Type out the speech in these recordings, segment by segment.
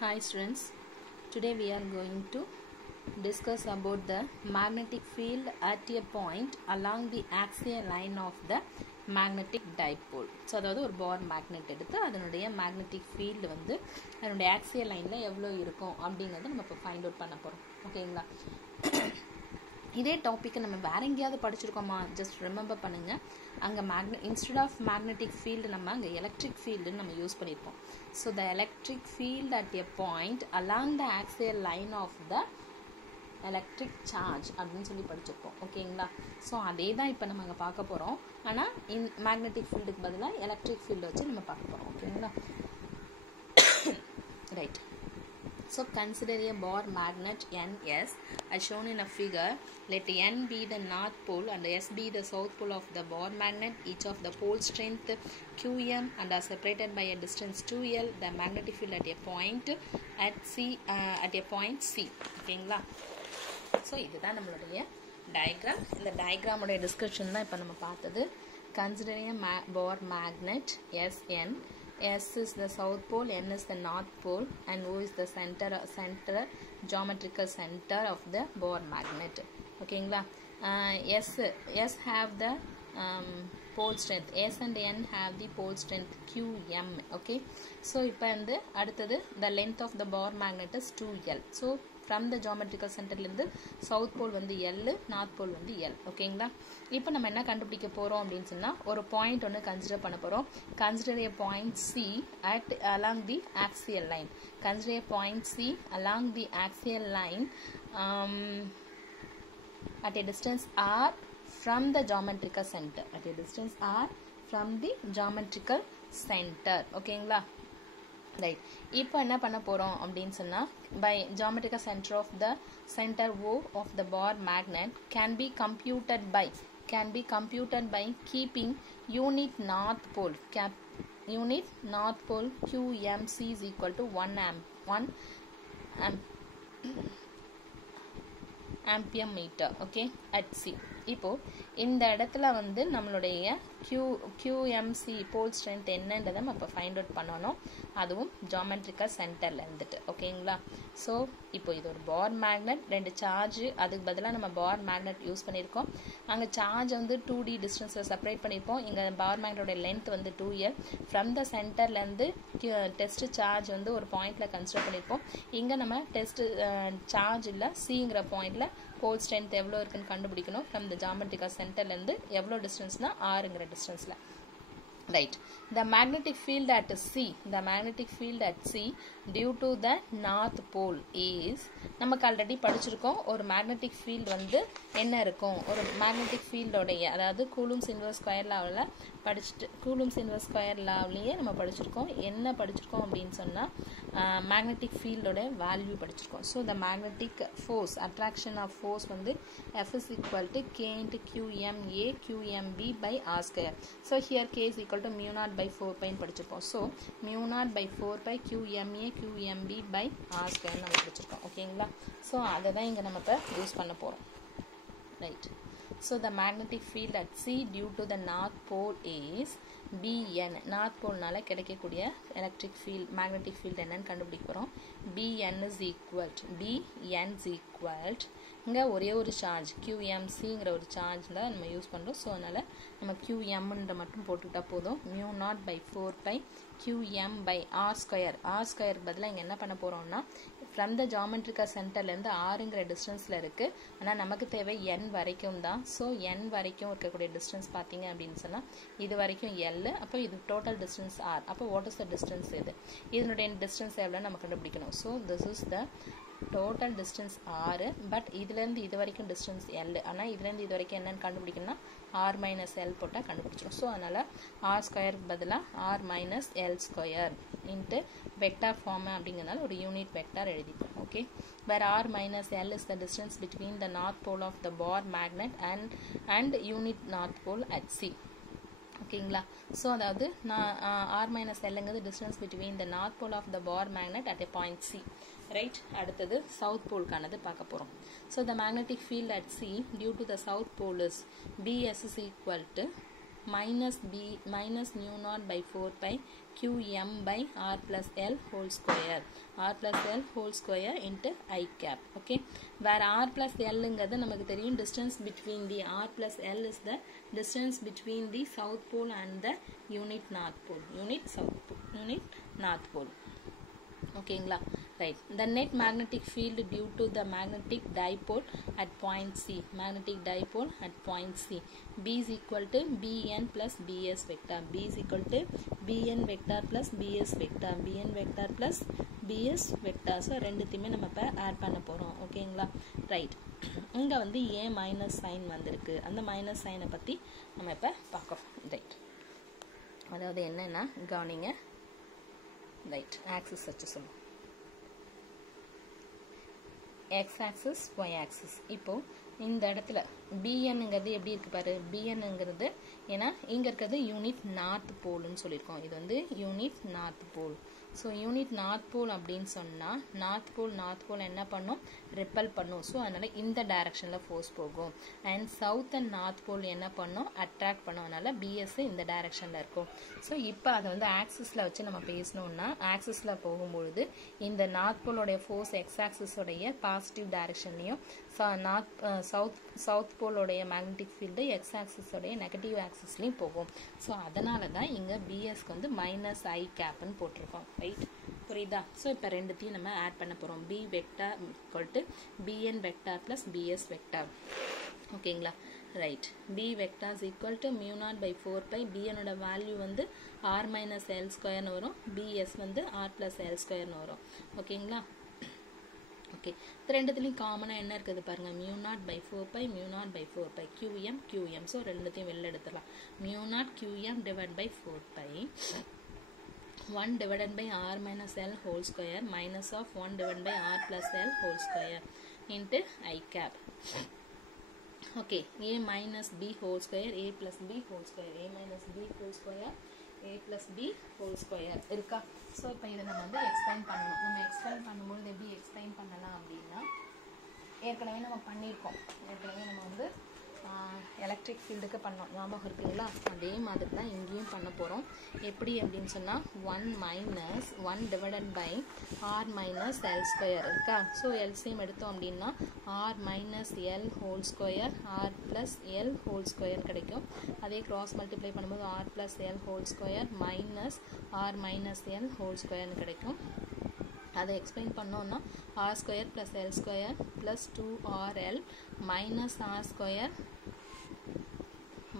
Hi students, today we are going to discuss about the magnetic field at a point along the axial line of the magnetic dipole. So அதாவது ஒரு bar magnet எடுத்து அதனுடைய magnetic field வந்து அதனுடைய axial லைனில் எவ்வளோ இருக்கும் அப்படிங்கிறத நம்ம இப்போ ஃபைண்ட் அவுட் பண்ண போகிறோம். ஓகேங்களா? இதே டாப்பிக்கை நம்ம வேற எங்கேயாவது படிச்சிருக்கோமா? ஜஸ்ட் ரிமெம்பர் பண்ணுங்கள். அங்கே இன்ஸ்டெட் ஆஃப் மேக்னெட்டிக் ஃபீல்டு நம்ம அங்கே எலக்ட்ரிக் ஃபீல்டுன்னு நம்ம யூஸ் பண்ணியிருப்போம். So the electric field at a point along the axial line of the electric charge அப்படின்னு சொல்லி படிச்சிருப்போம். ஓகேங்களா? ஸோ அதே தான் இப்போ நம்ம அங்கே பார்க்க போகிறோம். ஆனால் மேக்னெட்டிக் ஃபீல்டுக்கு பதிலாக எலக்ட்ரிக் ஃபீல்டு வச்சு நம்ம பார்க்க போகிறோம். ஓகேங்களா? Right. So consider a bar magnet NS as shown in a figure. Let N be the north pole and S be the south pole of the bar magnet. Each of the pole strength Qm and are separated by a distance 2L. The magnetic field at a point at a point C. ஓகேங்களா? So இதுதான் நம்மளுடைய diagram. இந்த டயக்ராமோடைய description தான் இப்போ நம்ம பார்த்தது. Consider a bar magnet SN. S is the south pole, N is the north pole, and O is the center geometrical center of the bar magnet. Okay, S have the pole strength. S and N have the pole strength Qm. Okay, so இப்போ வந்து அடுத்தது the length of the bar magnet is 2L. So from the geometrical center இருந்து south pole வந்து L, north pole வந்து L. ஓகேங்களா? இப்போ நம்ம என்ன கண்டுபிடிக்க போகிறோம் அப்படின்னு சொன்னால் ஒரு பாயிண்ட் ஒன்று கன்சிடர் பண்ண போகிறோம். Consider a point C at along the axial line. Consider a point C along the axial line at a distance R from the geometrical center. At a distance R from the geometrical center. ஓகேங்களா? Right. இப்போ என்ன பண்ண போகிறோம் அப்படின்னு சொன்னால் by geometrical center of the center O of the bar magnet can be computed by keeping unit north pole QMC is equal to 1 ampere meter. Okay, at C. இப்போ இந்த இடத்துல வந்து நம்மளுடைய QMC போல் ஸ்ட்ரென்த் என்னன்றதை நம்ம இப்போ ஃபைண்ட் அவுட் பண்ணணும். அதுவும் ஜாமெட்ரிக்கல் சென்டரில் இருந்துட்டு. ஓகேங்களா? ஸோ இப்போ இது ஒரு பார் மேக்னெட், 2 சார்ஜ். அதுக்கு பதிலாக நம்ம பார் மேக்னெட் யூஸ் பண்ணியிருக்கோம். அங்கே சார்ஜ் வந்து 2D டிஸ்டன்ஸில் செப்பரேட் பண்ணியிருப்போம். இங்கே பார் மேக்னெட்டோட லென்த் வந்து 2L. ஃப்ரம் த சென்டர்லேருந்து டெஸ்ட் சார்ஜ் வந்து ஒரு பாயிண்டில் கன்சிடர் பண்ணியிருப்போம். இங்கே நம்ம டெஸ்ட் சார்ஜ் இல்லை சிங்கிற பாயிண்டில் போல் ஸ்ட்ரென்த் எவ்வளோ இருக்குன்னு கண்டுபிடிக்கணும். ஃப்ரம் த ஜாமெட்ரிக்கல் சென்டர்லேருந்து எவ்வளோ டிஸ்டன்ஸ்னா ஆறுங்கிற டிஸ்டன்ஸில். Right. The magnetic field at C due to the north pole is நமக்கு ஆல்ரெடி படிச்சிருக்கோம். ஒரு மேக்னெட்டிக் ஃபீல்டு வந்து என்ன இருக்கும், ஒரு மேக்னெட்டிக் ஃபீல்டோடைய அதாவது கூலும்ஸ் இன்வெர்ஸ் ஸ்கொயர் லாவில் கூலும்ஸ் இன்வெர்ஸ் ஸ்கொயர் லாவிலேயே நம்ம படிச்சிருக்கோம். என்ன படிச்சிருக்கோம் அப்படின்னு சொன்னால் மேக்னெட்டிக் ஃபீல்டோட வேல்யூ படிச்சிருக்கோம். So the magnetic force attraction of force வந்து F is equal to K into QMA QMB by R square. So here K is equal to mu naught by 4 pi படிச்சிருப்போம். So mu naught by 4 pi QMA QMB by R square நம்ம படிச்சிருக்கோம். ஓகேங்களா? So அதை தான் இங்கே நம்ம இப்போ use பண்ண போகிறோம். Right. So the magnetic field at C due to the north pole is BN. North போல்னால கிடைக்கக்கூடிய எலக்ட்ரிக் ஃபீல்ட் மேக்னெட்டிக் ஃபீல்டு என்னன்னு கண்டுபிடிக்க போகிறோம். BN is equal இங்கே ஒரே ஒரு சார்ஜ் QMCங்கிற ஒரு சார்ஜ் தான் நம்ம யூஸ் பண்ணுறோம். ஸோ அதனால் நம்ம QMன்ற மட்டும் போட்டுக்கிட்டா போதும். mu naught by 4 pi QM by R ஸ்கொயர். ஆர் ஸ்கொயருக்கு பதிலாக இங்கே என்ன பண்ண போகிறோம்னா ஃப்ரம் த ஜாமெட்ரிக்கல் சென்டர்லேருந்து ஆறுங்கிற டிஸ்டன்ஸில் இருக்குது. ஆனால் நமக்கு தேவை N வரைக்கும் தான். ஸோ N வரைக்கும் இருக்கக்கூடிய டிஸ்டன்ஸ் பார்த்தீங்க அப்படின்னு சொன்னால் இது வரைக்கும் L. அப்போ இது டோட்டல் டிஸ்டன்ஸ் R. அப்போ வாட் இஸ் த டிஸ்டன்ஸ் இது? இதனுடைய டிஸ்டன்ஸ் எவ்வளோன்னு நம்ம கண்டுபிடிக்கணும். So this is the total distance R. But இதுலேருந்து இது வரைக்கும் டிஸ்டன்ஸ் L. ஆனால் இதுலேருந்து இது வரைக்கும் என்னென்னு கண்டுபிடிக்கணும்னா R minus L போட்டால் கண்டுபிடிச்சிடும். ஸோ அதனால் R ஸ்கொயருக்கு பதிலாக R minus L square into vector form அப்படிங்கிறதுனால ஒரு யூனிட் வெக்டார் எழுதிப்போம். Okay, where R minus L is the distance between the north pole of the bar magnet and unit north pole at C. ஓகேங்களா? So அதாவது நான் R minus Lங்கிறது distance between the north pole of the bar magnet at a point C. Right. அடுத்தது south போல்கானது பார்க்க போகிறோம். So the magnetic field at C due to the south pole is BS is equal to minus b minus mu naught by 4 pi qm by r plus l whole square, r plus l whole square into I cap. Okay, where r plus l ங்கிறது நமக்கு தெரியும் distance between the r plus l is the distance between the south pole and the unit north pole, unit north pole. ஓகேங்களா, right. The net magnetic field due to the magnetic dipole at point C, magnetic dipole at point C, B is equal to Bn plus Bs vector, B is equal to Bn vector plus Bs vector, Bn vector plus Bs vector. So ரெண்டுத்தையுமே நம்ம இப்போ add பண்ண போகிறோம். ஓகேங்களா, right. இங்கே வந்து ஏ minus sign வந்திருக்கு, அந்த மைனஸ் சைனை பற்றி நம்ம இப்போ பார்க்குறோம். ரைட், அதாவது என்னென்னா கவனிங்க. ரைட், ஆக்சிஸ் வச்சு சொல்லுவோம், எக்ஸ் ஆக்சிஸ் ஒய் ஆக்சிஸ். இப்போது இந்த இடத்துல பிஎன்னுங்கிறது எப்படி இருக்கு பாரு, பிஎன்னுங்கிறது ஏன்னா இங்கே இருக்கிறது யூனிட் நார்த் போல்னு சொல்லியிருக்கோம், இது வந்து unit north pole. So unit north pole அப்படின்னு சொன்னால் நார்த் போல் என்ன பண்ணும், ரிப்பல் பண்ணும். ஸோ அதனால் இந்த டைரக்ஷனில் ஃபோர்ஸ் போகும். And south and north pole என்ன பண்ணும், அட்ராக்ட் பண்ணும். அதனால் பிஎஸ் இந்த டைரக்ஷனில் இருக்கும். ஸோ இப்போ அதை வந்து ஆக்சிஸில் வச்சு நம்ம பேசணும்னா ஆக்சிஸில் போகும்பொழுது இந்த நார்த் போலோடைய ஃபோர்ஸ் எக்ஸ் ஆக்சிஸோடைய பாசிட்டிவ் டைரக்ஷன்லையும் சவுத் போலோடைய மேக்னெட்டிக் ஃபீல்டு எக்ஸ் ஆக்சிஸோடைய நெகட்டிவ் ஆக்சிஸ்லையும் போகும். ஸோ அதனால தான் இங்கே பிஎஸ்க்கு வந்து மைனஸ் ஐ கேப்னு போட்டிருக்கோம். ரைட், புரியுதா? ஸோ இப்போ ரெண்டுத்தையும் நம்ம ஆட் பண்ண போகிறோம். B vector equal to BN vector plus BS vector. ஓகேங்களா, right. B vector equal to mu naught by 4 by, பிஎனோட வேல்யூ வந்து ஆர் மைனஸ் எல் ஸ்கொயர்னு வரும், பிஎஸ் வந்து ஆர் ப்ளஸ் எல் ஸ்கொயர்னு வரும். ஓகேங்களா, ஓகே. இது ரெண்டுத்துலையும் காமனாக என்ன இருக்குது பாருங்கள், mu naught by 4 pi, mu naught by 4 pi, QM. So ரெண்டுத்தையும் வெளில எடுத்துடலாம். Mu naught QM divide by 4 pi 1 divided by r minus l whole square minus of 1 divided by r plus l whole square into I cap. Okay, a minus b whole square, a plus b whole square, a minus b whole square, a plus b whole square இருக்கா? So இப்போ இதை நம்ம வந்து explain பண்ணணும். நம்ம explain பண்ணும்போது எப்படி explain பண்ணலாம் அப்படின்னா, ஏற்கனவே நம்ம பண்ணியிருக்கோம். ஏற்கனவே நம்ம வந்து எலக்ட்ரிக் ஃபீல்டுக்கு பண்ணோம், ஞாபகம் இருக்குங்களா? அதே மாதிரி தான் இங்கேயும் பண்ண போகிறோம். எப்படி அப்படின்னு சொன்னால் 1 minus 1 divided by R minus L square இருக்கா? ஸோ எல்சிஎம் எடுத்தோம் அப்படின்னா R minus L whole square R plus L whole square கிடைக்கும். அதே கிராஸ் மல்டிப்ளை பண்ணும்போது R plus L whole square minus R minus L whole ஸ்கொயர்னு கிடைக்கும். அதை explain பண்ணோன்னா R square plus L square plus 2RL minus R square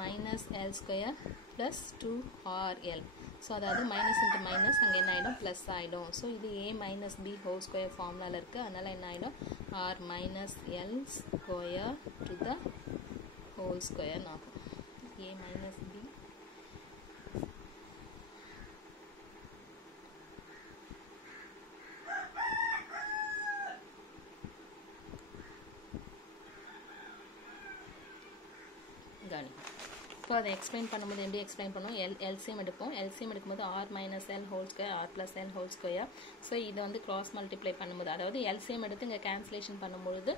minus L square plus 2RL. So அதாவது minus into minus அங்கே என்ன ஆகிடும், plus ஆகிடும். So இது A minus B whole square ஃபார்முலாவில் இருக்குது. அதனால் என்ன ஆகிடும், R minus L square to the whole square ஆகும். ஏ மைனஸ் பி கணி. இப்போ அதை எக்ஸ்பிளைன் பண்ணும்போது எப்படி எக்ஸ்பிளைன் பண்ணுவோம், எல்சிஎம் எடுப்போம். எல்சிஎம் எடுக்கும்போது R minus L whole square R plus L whole square. So இதை வந்து கிராஸ் மல்டிப்ளை பண்ணும்போது, அதாவது எல்சிஎம் எடுத்து இங்கே கேன்சலேஷன் பண்ணும்பொழுது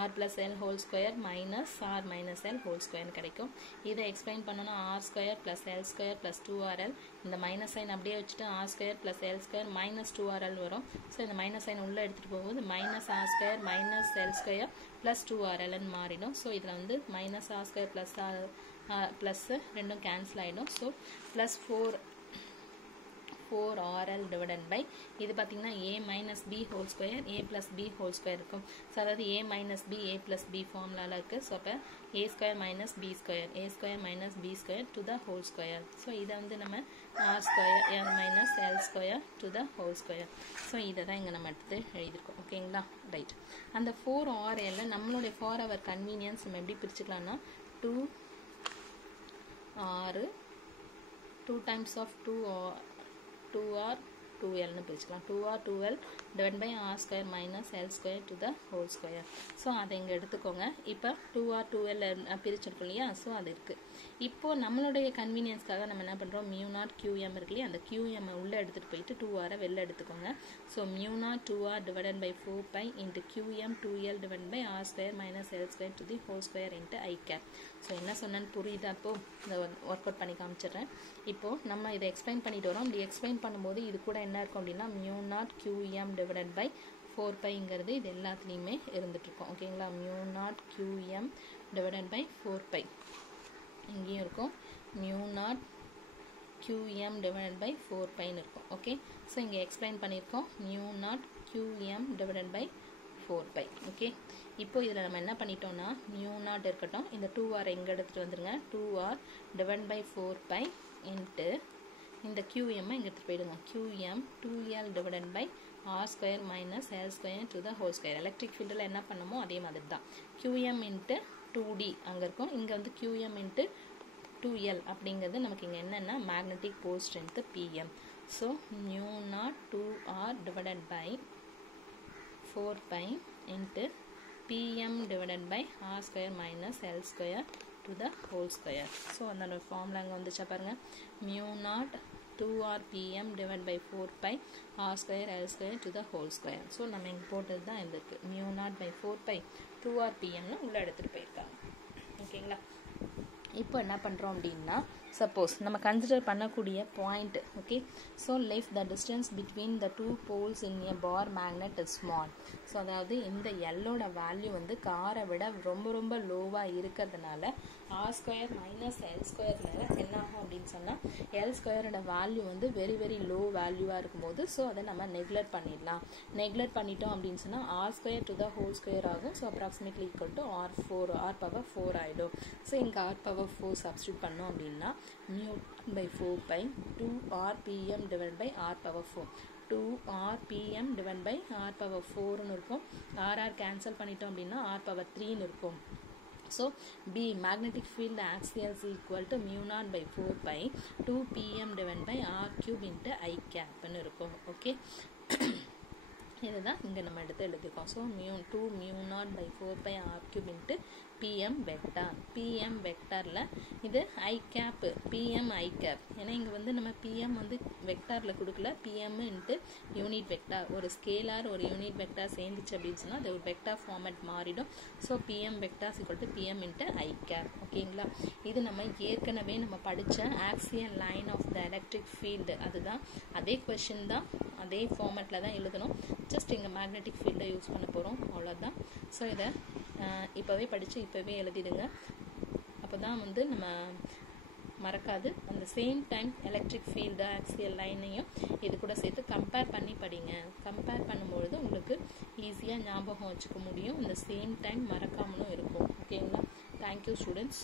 R plus L whole square minus R minus L whole ஸ்கொயர்னு கிடைக்கும். இதை எக்ஸ்பிளைன் பண்ணோன்னா R square plus L square plus 2RL. இந்த மைனஸ் சைன் அப்படியே வச்சுட்டு R square plus L square minus 2RL வரும். ஸோ இந்த மைனஸ் சைன் உள்ளே எடுத்துகிட்டு போகும்போது minus R square minus L square plus 2RLன்னு மாறிடும். ஸோ இதில் வந்து minus R square plus plus ரெண்டும் கேன்சல் ஆகிடும். So plus 4RL divided by இது பார்த்தீங்கன்னா A minus B whole square A plus B whole square இருக்கும். ஸோ அதாவது A minus B A plus B ஃபார்முலாவில் இருக்குது. ஸோ அப்போ A square minus B square A square minus B square to the whole square. So இதை வந்து நம்ம R square L minus L square to the whole square. So இதை தான் இங்கே நம்ம எடுத்து எழுதியிருக்கோம். ஓகேங்களா, ரைட். அந்த 4RL நம்மளுடைய ஃபார் அவர் கன்வீனியன்ஸ் நம்ம எப்படி பிரிச்சுக்கலாம்னா 2 times of 2R 2Lனு பிரிச்சுக்கலாம். 2R 2L divided by R square minus L square to the whole square. So அதை இங்கே எடுத்துக்கோங்க. இப்போ 2R 2L பிரிச்சிருக்கோம் இல்லையா, ஸோ அது இருக்குது. இப்போது நம்மளுடைய கன்வீனியன்ஸ்க்காக நம்ம என்ன பண்ணுறோம், மியூ நாட் QM இருக்கு இல்லையா, அந்த QM உள்ளே எடுத்துகிட்டு போயிட்டு 2R வெளில எடுத்துக்கோங்க. So mu naught 2R divided by 4 pi into QM 2L divided by R square minus L square to the whole square into I cap. So என்ன சொன்னேன்னு புரியுதா? அப்போது இந்த ஒர்க் அவுட் பண்ணி காமிச்சிடுறேன். இப்போது நம்ம இதை எக்ஸ்பிளைன் பண்ணிட்டு வரோம். இப்படி எக்ஸ்பிளைன் பண்ணும்போது இது கூட என்ன இருக்கும் அப்படின்னா mu naught QM divided by 4 பைங்கிறது இது எல்லாத்துலேயுமே இருந்துகிட்ருக்கோம். ஓகேங்களா, mu naught QM divided by 4 pi இங்கேயும் இருக்கும், mu naught QM divided by 4 பைன்னு இருக்கும். ஓகே, ஸோ இங்கே எக்ஸ்பிளைன் பண்ணியிருக்கோம் mu naught QM divided by 4 pi. Okay, இப்போ இதில் நம்ம என்ன பண்ணிட்டோம்னா மியூ நாட் இருக்கட்டும், இந்த 2R எங்கே எடுத்துகிட்டு வந்துடுங்க, 2R divided by 4 pi into இந்த QM இங்கே எடுத்துகிட்டு போயிடுங்க, QM 2L divided by R square minus L square to the whole square. Electric ஃபீல்டில் என்ன பண்ணமோ அதே மாதிரி தான். QM இன்ட்டு 2D அங்கே இருக்கும், இங்கே வந்து QM இன்ட்டு 2L அப்படிங்கிறது நமக்கு இங்கே என்னென்னா magnetic pole strength PM. So mu naught 2R divided by 4 pi into PM divided by R square minus L square to the whole square. So அந்த formula அங்கே வந்துச்சா பாருங்கள், mu naught 2R PM divided by 4 pi R square L square to the whole square. So நம்ம இங்கே போட்டது தான் இந்த இருக்குது, mu not by 4 pi 2R PMனு உள்ளே எடுத்துகிட்டு போயிருக்காங்க. ஓகேங்களா, இப்போ என்ன பண்ணுறோம் அப்படின்னா சப்போஸ் நம்ம கன்சிடர் பண்ணக்கூடிய point. Okay, so if the distance between the 2 poles in a bar magnet is small. So அதாவது இந்த எல்லோட வேல்யூ வந்து காரை விட ரொம்ப ரொம்ப லோவாக இருக்கிறதுனால ஆர் ஸ்கொயர் மைனஸ் எல் ஸ்கொயரில் என்ன ஆகும் அப்படின்னு சொன்னால் எல் ஸ்கொயரோட வேல்யூ வந்து வெரி வெரி லோ வேல்யூவாக இருக்கும்போது ஸோ அதை நம்ம நெக்லெக்ட் பண்ணிடலாம். நெக்லெக்ட் பண்ணிட்டோம் அப்படின்னு சொன்னால் R square to the whole square ஆகும். So approximately equal to R power 4 ஆகிடும். ஸோ இங்கே R பவர் 4 சப்ஸ்டியூட் பண்ணோம் அப்படின்னா mu by 4 pi 2R PM divided by R power 4. 2R PM divided by R power 4னு இருக்கும். RR cancel பண்ணிட்டோம் அப்படின்னா R power 3னு இருக்கும். So B magnetic field axial is equal to mu naught by 4 pi 2 PM divided by R cube into I cap னு இருக்கும். Okay, இதுதான் இங்கே நம்ம எடுத்து எழுதிருக்கோம். So two mu naught by 4 pi R cube into PM vector. PM வெக்டாரில் இது I cap, PM I cap. ஏன்னா இங்கே வந்து நம்ம PM வந்து வெக்டாரில் கொடுக்கல, PM இன்ட்டு யூனிட் வெக்டார். ஒரு ஸ்கேலார் ஒரு யூனிட் வெக்டார் சேர்ந்துச்சு அப்படின்னு சொன்னால் அது ஒரு வெக்டார் ஃபார்மேட் மாறிடும். So PM vector equal to PM into I cap. ஓகேங்களா, இது நம்ம ஏற்கனவே நம்ம படித்த axial line of the electric field, அதுதான் அதே கொஷின் தான், அதே ஃபார்மேட்டில் தான் எழுதணும். ஜஸ்ட் இங்கே மேக்னெட்டிக் ஃபீல்டை யூஸ் பண்ண போகிறோம், அவ்வளோதான். ஸோ இதை இப்போவே படித்து இப்போவே எழுதிடுங்க. அப்போ தான் வந்து நம்ம மறக்காது. அந்த same time electric field axial லைனையும் இது கூட சேர்த்து கம்பேர் பண்ணி படிங்க. கம்பேர் பண்ணும்பொழுது உங்களுக்கு ஈஸியாக ஞாபகம் வச்சுக்க முடியும். அந்த சேம் டைம் மறக்காமலும் இருக்கும். ஓகேங்களா, தேங்க்யூ ஸ்டூடெண்ட்ஸ்.